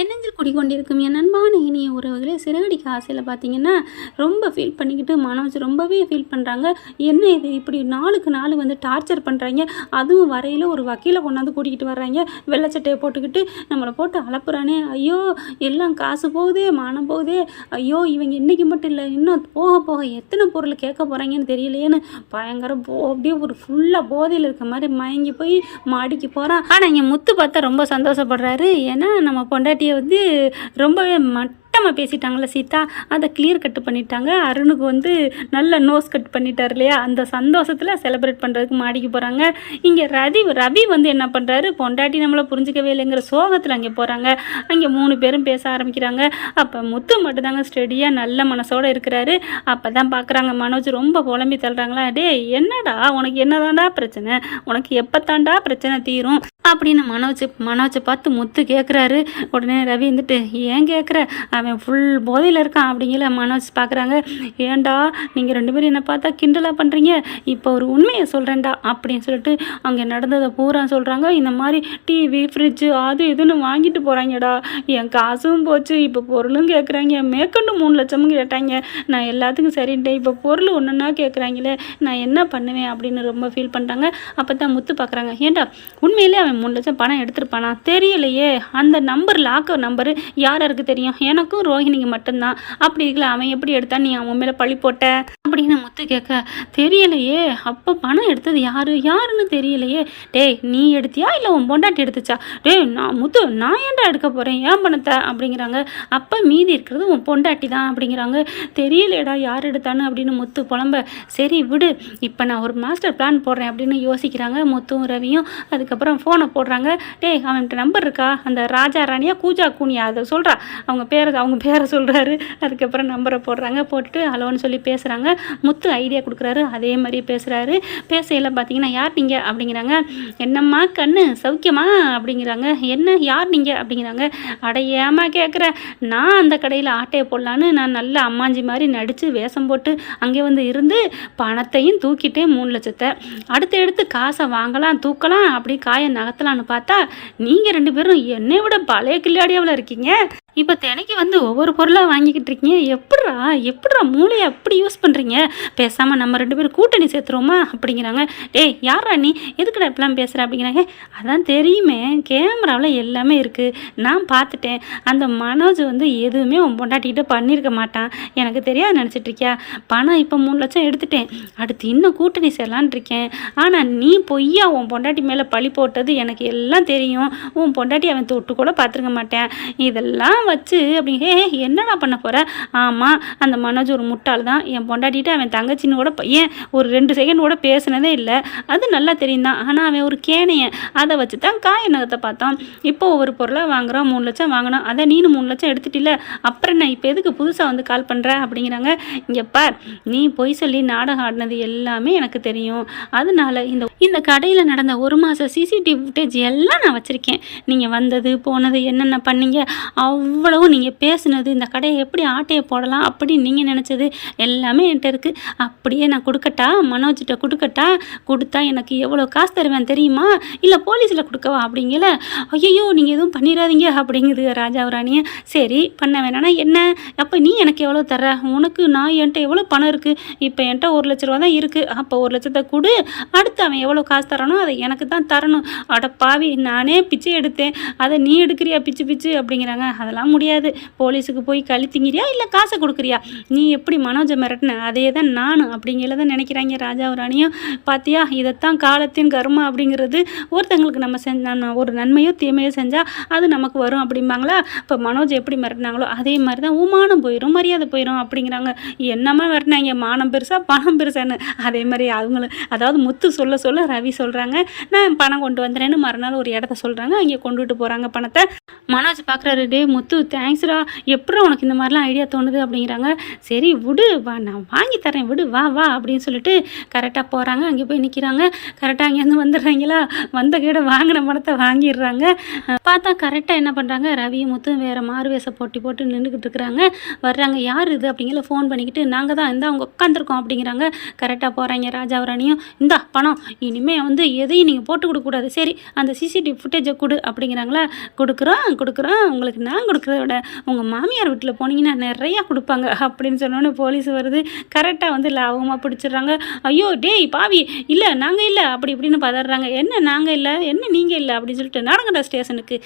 என்னெஞ்சில் குடிக்கொண்டிருக்கும் என் அன்பான இனிய உறவுகளே சிறகடிக்க ஆசையில் பார்த்தீங்கன்னா ரொம்ப ஃபீல் பண்ணிக்கிட்டு மனோஜ் ரொம்பவே ஃபீல் பண்ணுறாங்க என்ன இது? இப்படி நாளுக்கு நாள் வந்து டார்ச்சர் பண்ணுறாங்க அதுவும் வரையில் ஒரு வக்கீலை கொண்டாந்து கூட்டிகிட்டு வர்றாங்க. வெள்ளச்சட்டையை போட்டுக்கிட்டு நம்மளை போட்டு அளப்புறானே ஐயோ எல்லாம் காசு போகுதே மானம் போகுதே. ஐயோ இவங்க இன்றைக்கி மட்டும் இல்லை இன்னும் போக போக எத்தனை பொருள் கேட்க போகிறாங்கன்னு தெரியலையேன்னு பயங்கர போ அப்படியே ஒரு ஃபுல்லாக போதையில் இருக்க மாதிரி மயங்கி போய் மாடிக்கு போகிறான் ஆனால் இங்கே முத்து பார்த்தா ரொம்ப சந்தோஷப்படுறாரு. ஏன்னா நம்ம பொண்டாட்டி பொண்டாட்டியை வந்து ரொம்பவே மட்டமாக பேசிட்டாங்களே சீதா? அதை கிளியர் கட் பண்ணிட்டாங்க. அருணுக்கு வந்து நல்ல நோஸ் கட் பண்ணிட்டார் இல்லையா? அந்த சந்தோஷத்தில் செலிப்ரேட் பண்ணுறதுக்கு மாடிக்கு போகிறாங்க இங்கே ரவி ரவி வந்து என்ன பண்ணுறாரு பொண்டாட்டி நம்மளை புரிஞ்சிக்கவே இல்லைங்கிற சோகத்தில் அங்கே போகிறாங்க அங்கே மூணு பேரும் பேச ஆரம்பிக்கிறாங்க. அப்போ முத்து மட்டும்தாங்க ஸ்டெடியாக நல்ல மனசோடு இருக்கிறாரு. அப்போ தான் பார்க்குறாங்க மனோஜ் ரொம்ப புலம்பி தள்ளுறாங்களா? டேய் என்னடா? உனக்கு என்னதான்டா பிரச்சனை? உனக்கு எப்போ தாண்டா பிரச்சனை தீரும்? அப்படின்னு மனோஜ் மனோஜை பார்த்து முத்து கேட்குறாரு உடனே ரவி வந்துட்டு ஏன் கேட்குற அவன் ஃபுல் போதையில் இருக்கான். அப்படிங்கிற மனோஜ் பார்க்குறாங்க ஏன்டா நீங்கள் ரெண்டு பேரும் என்னை பார்த்தா கிண்டலாக பண்ணுறீங்க இப்போ ஒரு உண்மையை சொல்கிறேன்டா அப்படின்னு சொல்லிட்டு அங்கே நடந்ததை பூரா சொல்கிறாங்க இந்த மாதிரி டிவி ஃப்ரிட்ஜு அது இதுன்னு வாங்கிட்டு போகிறாங்கடா என் காசும் போச்சு இப்போ பொருளும் கேட்குறாங்க மேற்கொண்டு மூணு லட்சமும் கேட்டாங்க. நான் எல்லாத்துக்கும் சரின்ட்டேன் இப்போ பொருள் ஒன்றுன்னா கேட்குறாங்களே நான் என்ன பண்ணுவேன் அப்படின்னு ரொம்ப ஃபீல் பண்ணிட்டாங்க. அப்போ தான் முத்து பார்க்குறாங்க ஏன்டா உண்மையிலே அவன் மூணு லட்சம் பணம் எடுத்திருப்பானா? தெரியலையே. அந்த நம்பர் லாக்கர் நம்பரு யார் யாருக்கு தெரியும்? எனக்கும் ரோஹிணிக்கு மட்டும்தான். அப்படி இருக்கல அவன் எப்படி எடுத்தான்? நீ அவன் மேலே பழி போட்ட? அப்படின்னு முத்து கேட்க தெரியலையே. அப்போ பணம் எடுத்தது யாரு? யாருன்னு தெரியலையே. டேய் நீ எடுத்தியா? இல்லை உன் பொண்டாட்டி எடுத்துச்சா? டேய் நான் முத்து நான் ஏன்டா எடுக்க போகிறேன் ஏன் பணத்தை? அப்படிங்கிறாங்க. அப்போ மீதி இருக்கிறது உன் பொண்டாட்டி தான் அப்படிங்கிறாங்க. தெரியலையடா யார் எடுத்தான்னு அப்படின்னு முத்து புலம்ப சரி விடு. இப்போ நான் ஒரு மாஸ்டர் பிளான் போடுறேன் அப்படின்னு யோசிக்கிறாங்க முத்தும் ரவியும். அதுக்கப்புறம் ஃபோனை போடுறாங்க? டேய் அவன்கிட்ட நம்பர் இருக்கா? அந்த ராஜா ராணியா கூஜா கூனியா? அதை சொல்கிறா அவங்க பேரை அவங்க பேரை சொல்கிறாரு அதுக்கப்புறம் நம்பரை போடுறாங்க. போட்டுட்டு ஹலோன்னு சொல்லி பேசுகிறாங்க முத்து ஐடியா கொடுக்குறாரு. அதே மாதிரி பேசுகிறாரு பேசையில் பார்த்தீங்கன்னா யார் நீங்கள் அப்படிங்கிறாங்க. என்னம்மா கண்ணு? சௌக்கியமா? அப்படிங்கிறாங்க. என்ன? யார் நீங்கள் அப்படிங்கிறாங்க. அடையாமா கேட்குற நான் அந்த கடையில் ஆட்டையை போடலான்னு நான் நல்ல அம்மாஞ்சி மாதிரி நடித்து வேஷம் போட்டு அங்கே வந்து இருந்து பணத்தையும் தூக்கிட்டேன் மூணு லட்சத்தை. அடுத்து எடுத்து காசை வாங்கலாம் தூக்கலாம். அப்படி காயை நகர்த்தலான்னு பார்த்தா நீங்கள் ரெண்டு பேரும் என்னை விட பழைய கில்லாடியாவில் இருக்கீங்க. இப்போ தினைக்கு வந்து ஒவ்வொரு பொருளாக வாங்கிக்கிட்டு இருக்கீங்க. எப்பட்றா எப்பட்றா மூளையை அப்படி யூஸ் பண்ணுறீங்க பேசாமல் நம்ம ரெண்டு பேரும் கூட்டணி சேர்த்துருவோமா? அப்படிங்கிறாங்க. டேய் யாரா நீ? எதுக்குடா இப்படிலாம் பேசுகிற அப்படிங்கிறாங்க. அதான் தெரியுமே கேமராவில் எல்லாமே இருக்குது நான் பார்த்துட்டேன். அந்த மனோஜ் வந்து எதுவுமே உன் பொண்டாட்டிக்கிட்ட பண்ணியிருக்க மாட்டான். எனக்கு தெரியாது நினச்சிட்ருக்கியா பணம் இப்போ மூணு லட்சம் எடுத்துட்டேன். அடுத்து இன்னும் கூட்டணி சேரலான் இருக்கேன். ஆனால் நீ பொய்யா உன் பொண்டாட்டி மேலே பழி போட்டது எனக்கு எல்லாம் தெரியும். உன் பொண்டாட்டி அவன் தொட்டு கூட பார்த்துருக்க மாட்டேன். இதெல்லாம் வச்சு அப்படி ஹே என்னடா பண்ண போகிற ஆமாம் அந்த மனோஜ் ஒரு முட்டாள் தான். என் பொண்டாட்டிட்டு அவன் தங்கச்சின்னு கூட ஏன் ஒரு ரெண்டு செகண்ட் கூட பேசினதே இல்லை. அது நல்லா தெரியும் தான். ஆனால் அவன் ஒரு கேனையன் அதை வச்சு தான் காய நகத்தை பார்த்தோம் இப்போ ஒவ்வொரு பொருளாக வாங்குறோம். மூணு லட்சம் வாங்கினோம். அதை நீனு மூணு லட்சம் எடுத்துட்டில அப்புறம் என்ன? இப்போ எதுக்கு புதுசாக வந்து கால் பண்ணுற அப்படிங்கிறாங்க. இங்கே பார். நீ பொய் சொல்லி நாடகம் ஆடினது எல்லாமே எனக்கு தெரியும். அதனால இந்த இந்த கடையில் நடந்த ஒரு மாதம் சிசிடிவி ஃபுட்டேஜ் எல்லாம் நான் வச்சுருக்கேன். நீங்கள் வந்தது போனது என்னென்ன பண்ணீங்க? இவ்வளவும் நீங்கள் பேசுனது இந்த கடையை எப்படி ஆட்டையை போடலாம் அப்படின்னு நீங்கள் நினச்சது எல்லாமே என்கிட்ட இருக்குது அப்படியே நான் கொடுக்கட்டா? மனோஜ்கிட்ட கொடுக்கட்டா? கொடுத்தா எனக்கு எவ்வளோ காசு தருவேன் தெரியுமா? இல்லை போலீஸில் கொடுக்கவா அப்படிங்கல? ஐயோ நீங்கள் எதுவும் பண்ணிடாதீங்க அப்படிங்குது ராஜாவராணியை சரி பண்ண வேணாம்னா என்ன? அப்போ நீ எனக்கு எவ்வளோ தர உனக்கு நான் என்கிட்ட எவ்வளோ பணம் இருக்குது இப்போ என்கிட்ட ஒரு லட்ச ரூபா தான் இருக்குது அப்போ ஒரு லட்சத்தை கொடு. அடுத்து அவன் எவ்வளோ காசு தரானோ அதை எனக்கு தான் தரணும். அட பாவி நானே பிச்சை எடுத்தேன். அதை நீ எடுக்கிறியா? பிச்சு பிச்சு அப்படிங்கிறாங்க. அதெல்லாம் முடியாது. போலீஸுக்கு போய் கழுத்திங்கிறியா இல்லை காசை கொடுக்குறியா? நீ எப்படி மனோஜை மிரட்டின? அதே தான் நானும் அப்படிங்கிறத நினைக்கிறாங்க ராஜா ராணியும். பார்த்தியா இதைத்தான் காலத்தின் கர்மா அப்படிங்கிறது ஒருத்தங்களுக்கு நம்ம செஞ்ச ஒரு நன்மையோ தீமையோ செஞ்சால் அது நமக்கு வரும் அப்படிம்பாங்களா? இப்போ மனோஜ் எப்படி மிரட்டினாங்களோ அதே மாதிரி தான் உமானம் போயிடும் மரியாதை போயிடும் அப்படிங்கிறாங்க. என்னம்மா மிரட்டினாங்க? மானம் பெருசாக பணம் பெருசான்னு. அதே மாதிரி அவங்களும் அதாவது முத்து சொல்ல சொல்ல ரவி சொல்கிறாங்க நான் பணம் கொண்டு வந்துறேன்னு மறுநாள் ஒரு இடத்த சொல்கிறாங்க அங்கே கொண்டுட்டு போகிறாங்க பணத்தை. மனோஜ் பார்க்குறாரு டே முத்து முத்து தேங்க்ஸ்ரா எப்படா உனக்கு இந்த மாதிரிலாம் ஐடியா தோணுது அப்படிங்கிறாங்க. சரி விடு வா நான் வாங்கி தரேன் விடு வா வா அப்படின்னு சொல்லிட்டு கரெக்டாக போகிறாங்க அங்கே போய் நிற்கிறாங்க கரெக்டாக அங்கேருந்து வந்துடுறாங்களா? வந்த கீட வாங்கின பணத்தை வாங்கிடுறாங்க. பார்த்தா கரெக்டாக என்ன பண்ணுறாங்க ரவியும் முத்தும் வேறு மாறுவேஷ போட்டி போட்டு நின்றுக்கிட்டு இருக்கிறாங்க. வர்றாங்க யார் இது? அப்படிங்கிற ஃபோன் பண்ணிக்கிட்டு நாங்கள் தான் இந்தா அவங்க உட்காந்துருக்கோம் அப்படிங்கிறாங்க. கரெக்டாக போகிறாங்க ராஜா ராணியும் இந்தா பணம். இனிமேல் வந்து எதையும் நீங்கள் போட்டு கொடுக்கக்கூடாது சரி அந்த சிசிடிவி ஃபுட்டேஜை கொடு அப்படிங்கிறாங்களா. கொடுக்குறோம் கொடுக்குறோம். உங்களுக்கு நான் கொடுக்குறத விட உங்கள் மாமியார் வீட்டில் போனீங்கன்னா நிறையா கொடுப்பாங்க அப்படின்னு சொன்னோன்னே போலீஸ் வருது. கரெக்டாக வந்து லாபமாக பிடிச்சிடுறாங்க. ஐயோ டேய் பாவி இல்லை நாங்கள் இல்லை அப்படி இப்படின்னு பதறாங்க. என்ன நாங்கள் இல்லை? என்ன நீங்கள் இல்லை? அப்படின்னு சொல்லிட்டு நடங்கடா ஸ்டேஷனுக்கு.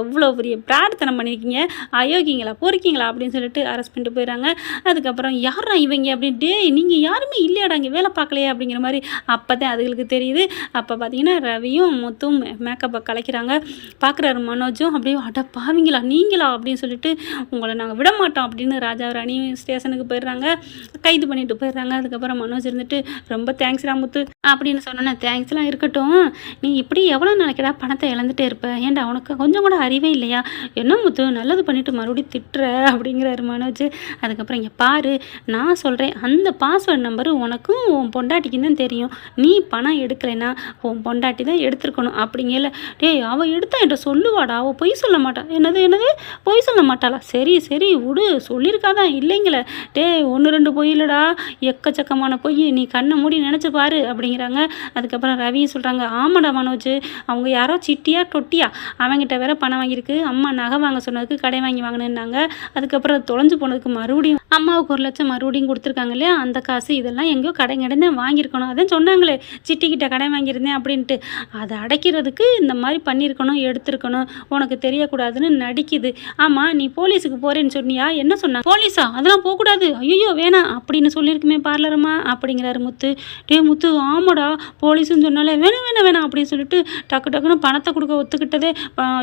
எவ்வளோ பெரிய பிரார்த்தனை பண்ணியிருக்கீங்க அயோக்கிங்களா பொறுக்கீங்களா அப்படின்னு சொல்லிட்டு அரெஸ்ட் பண்ணிட்டு போயிடறாங்க அதுக்கப்புறம் யாரா இவங்க அப்படின்னு டேய் நீங்கள் யாருமே இல்லையாடா இங்கே வேலை பார்க்கலையே? அப்படிங்கிற மாதிரி அப்போ தான் அதுகளுக்கு தெரியுது. அப்போ பார்த்தீங்கன்னா ரவியும் முத்தும் மேக்கப்பை கலைக்கிறாங்க. பார்க்குறாரு மனோஜும் அப்படியே அட பாவிங்களா நீங்களா? அப்படின்னு சொல்லிட்டு உங்களை நாங்கள் விட மாட்டோம் அப்படின்னு ராஜா ராணி ஸ்டேஷனுக்கு போயிடுறாங்க. கைது பண்ணிட்டு போயிடுறாங்க. அதுக்கப்புறம் மனோஜ் இருந்துட்டு ரொம்ப தேங்க்ஸ் முத்து அப்படின்னு சொன்னோன்னே தேங்க்ஸ்லாம் இருக்கட்டும். நீ இப்படி எவ்வளோ நினைக்கிறா பணத்தை இழந்துட்டே இருப்ப? ஏன்டா உனக்கு கொஞ்சம் கூட அறிவே இல்லையா? என்ன முத்து நல்லது பண்ணிட்டு மறுபடியும் திட்டுற? அப்படிங்கிறாரு மனோஜ். அதுக்கப்புறம் இங்கே பாரு நான் சொல்கிறேன் அந்த பாஸ்வேர்ட் நம்பரு உனக்கும் உன் பொண்டாட்டிக்கு தான் தெரியும். நீ பணம் எடுக்கலைன்னா உன் பொண்டாட்டி தான் எடுத்திருக்கணும். அப்படிங்கல டேய் அவள் எடுத்தா என்கிட்ட சொல்லுவாடா. அவள் பொய் சொல்ல மாட்டான் என்னது என்னது? பொய் சொல்ல மாட்டாளா? சரி சரி விடு சொல்லியிருக்காதான் இல்லைங்களே. டேய் ஒன்று ரெண்டு பொய் இல்லைடா. எக்கச்சக்கமான பொய். நீ கண்ணை மூடி நினச்சி பாரு அப்படிங்கிறாங்க. அதுக்கப்புறம் ரவி சொல்கிறாங்க ஆமாடா மனோஜ். அவங்க யாரோ சிட்டியா டொட்டியா அவங்கிட்ட வேற பணம் வாங்கியிருக்கு. அம்மா நகை வாங்க சொன்னதுக்கு கடை வாங்கி வாங்கினேன்னாங்க. அதுக்கப்புறம் தொலைஞ்சு போனதுக்கு மறுபடியும் அம்மாவுக்கு ஒரு லட்சம் மறுபடியும் கொடுத்துருக்காங்க இல்லையா? அந்த காசு இதெல்லாம் எங்கேயோ கடை கிடந்து வாங்கியிருக்கணும். அதான் சொன்னாங்களே சிட்டிக்கிட்ட கடை வாங்கியிருந்தேன் அப்படின்ட்டு. அதை அடைக்கிறதுக்கு இந்த மாதிரி பண்ணியிருக்கணும் எடுத்திருக்கணும். உனக்கு தெரியக்கூடாதுன்னு நடிக்குது. ஆமாம் நீ போலீஸுக்கு போகிறேன்னு சொன்னியா? என்ன சொன்னா? போலீஸா? அதெல்லாம் போகக்கூடாது. ஐயோ வேணாம். அப்படின்னு சொல்லியிருக்குமே பார்லரம்மா அப்படிங்கிறாரு முத்து. டே முத்து ஆமாடா. போலீஸுன்னு சொன்னாலே வேணும் வேணாம் வேணாம் அப்படின்னு சொல்லிட்டு டக்கு டக்குன்னு பணத்தை கொடுக்க ஒத்துக்கிட்டதே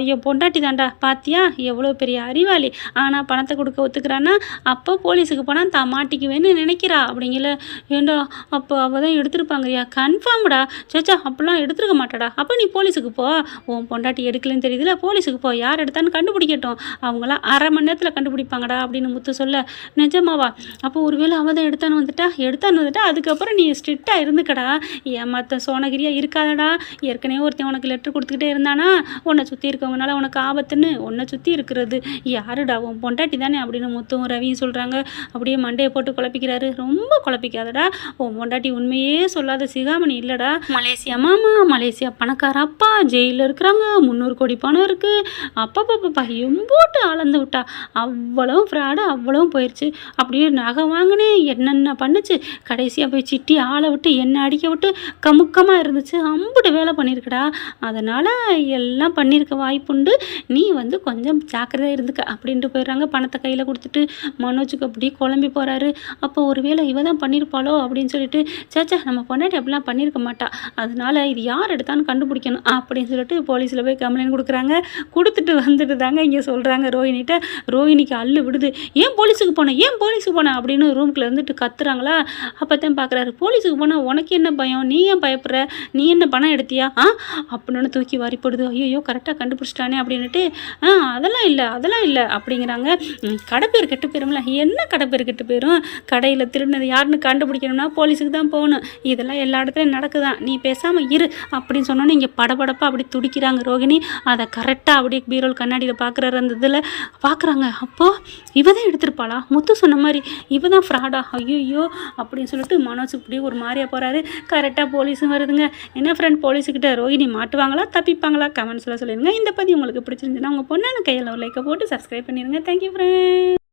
ஐயோ பொண்டாட்டி தாண்டா பாத்தியா? எவ்வளோ பெரிய அறிவாளி. ஆனால் பணத்தை கொடுக்க ஒத்துக்கிறான்னா அப்போ போலீஸுக்கு போனால் தான் மாட்டிக்குவேன்னு நினைக்கிறா அப்படிங்கல ஏண்டா அப்போ அவள் தான் எடுத்திருப்பாங்கய்யா. கன்ஃபார்ம்டா. சேச்சா அப்படிலாம் எடுத்துருக்க மாட்டாடா. அப்போ நீ போலீஸுக்கு போ. உன் பொண்டாட்டி எடுக்கலன்னு தெரியுதுல போலீஸுக்கு போ. யார் எடுத்தான்னு கண்டுபிடிக்கட்டும். அவங்களாம் அரை மணி நேரத்தில் கண்டுபிடிப்பாங்கடா அப்படின்னு முத்து சொல்ல நிஜமாவா? அப்போ ஒருவேளை அவள் தான் எடுத்தான்னு வந்துட்டா? எடுத்தான்னு வந்துட்டா? அதுக்கப்புறம் நீ ஸ்ட்ரிக்டாக இருந்துக்கடா. ஏமாத்த சோனகிரியாக இருக்காதடா? ஏற்கனவே ஒருத்தன் உனக்கு லெட்டர் கொடுத்துக்கிட்டே இருந்தானா? உன்னை சுற்றி இருக்கவங்கனால உனக்கு ஆபத்துன்னு உன்னை சுற்றி இருக்கிறது. யாருடா? உன் பொண்டாட்டி தானே? அப்படின்னு முத்துவும் ரவியும் சொல்கிறாங்க அப்படியே மண்டையை போட்டு குழப்பிக்கிறாரு. ரொம்ப குழப்பிக்காதடா. உன் பொண்டாட்டி உண்மையே சொல்லாத சிகாமணி இல்லைடா. மலேசியா. மாமா மலேசியா பணக்கார அப்பா. ஜெயிலில் இருக்கிறாங்க. முந்நூறு கோடி பணம் இருக்குது அப்பப்பப்பா எம்போட்டு அளந்து விட்டா. அவ்வளவும் ஃப்ராடு அவ்வளவும் போயிடுச்சு அப்படியே நகை வாங்கினேன் என்னென்ன பண்ணுச்சு? கடைசியாக போய் சிட்டி ஆளை விட்டு என்ன அடிக்க விட்டு கமுக்கமாக இருந்துச்சு. அம்புட்டு வேலை பண்ணியிருக்கடா. அதனால் எல்லாம் பண்ணியிருக்க வாய்ப்புண்டு நீ வந்து கொஞ்சம் ஜாக்கிரதையாக இருந்துக்க அப்படின்ட்டு போயிடுறாங்க. பணத்தை கையில் கொடுத்துட்டு மனோஜுக்கு அப்படியே குழம்பி போகிறாரு அப்போ ஒருவேளை இவ தான் பண்ணியிருப்பாளோ அப்படின்னு சொல்லிட்டு சேச்சா நம்ம பொண்டாட்டி அப்படிலாம் பண்ணியிருக்க மாட்டா. அதனால இது யார் எடுத்தான்னு கண்டுபிடிக்கணும். அப்படின்னு சொல்லிட்டு போலீஸில் போய் கம்ப்ளைண்ட் கொடுக்குறாங்க. கொடுத்துட்டு வந்துட்டு தாங்க இங்கே சொல்கிறாங்க ரோஹினிட்ட. ரோஹினிக்கு அள்ளு விடுது. ஏன் போலீஸுக்கு போனேன் ஏன் போலீஸுக்கு போனேன் அப்படின்னு ரூம்குள்ள இருந்துட்டு கத்துறாங்களா? அப்போ தான் பார்க்குறாரு போலீஸுக்கு போனால் உனக்கு என்ன பயம்? நீ ஏன் பயப்படுற? நீ என்ன பணம் எடுத்தியா? ஆ? அப்படின்னு தூக்கி வரிப்படுது. ஐயோ கரெக்டாக கண்டுபிடிச்சிட்டானே அப்படின்னுட்டு ஆ அதெல்லாம் இல்லை அதெல்லாம் இல்லை அப்படிங்கிறாங்க. ம், கடை பேர் கெட்டு போயிரும்ல. என்ன கடை பேர் கெட்டு போயிடும் கடையில் திருடினது யாருன்னு கண்டுபிடிக்கணும்னா போலீஸுக்கு தான் போகணும். இதெல்லாம் எல்லா இடத்துலையும் நடக்குதான் நீ பேசாமல் இரு அப்படின்னு சொன்னோன்னே இங்கே படபடப்பாக அப்படி துடிக்கிறாங்க ரோகிணி அதை கரெக்டாக அப்படியே பீரோல் கண்ணாடியில் பார்க்குறாரு அந்த இதில் பார்க்குறாங்க அப்போது இவ தான் எடுத்திருப்பாளா? முத்து சொன்ன மாதிரி இவ தான் ஃப்ராடா ஐயோ அப்படின்னு சொல்லிட்டு மனோஜ் இப்படி ஒரு மாதிரியாக போகிறாரு கரெக்டாக போலீஸும் வருதுங்க. என்ன ஃப்ரெண்ட் போலீஸுக்கிட்ட ரோஹிணி மாட்டுவாங்களா தப்பிப்பாங்களா? கமெண்ட்ஸில் சொல்லிடுங்க. இந்த பதிவு உங்களுக்கு பிடிச்சிருந்துச்சுன்னா உங்கள் பொண்ணான கையில் ஒரு லைக்கை போட்டு சப்ஸ்கிரைப் பண்ணிடுங்க. Thank you friend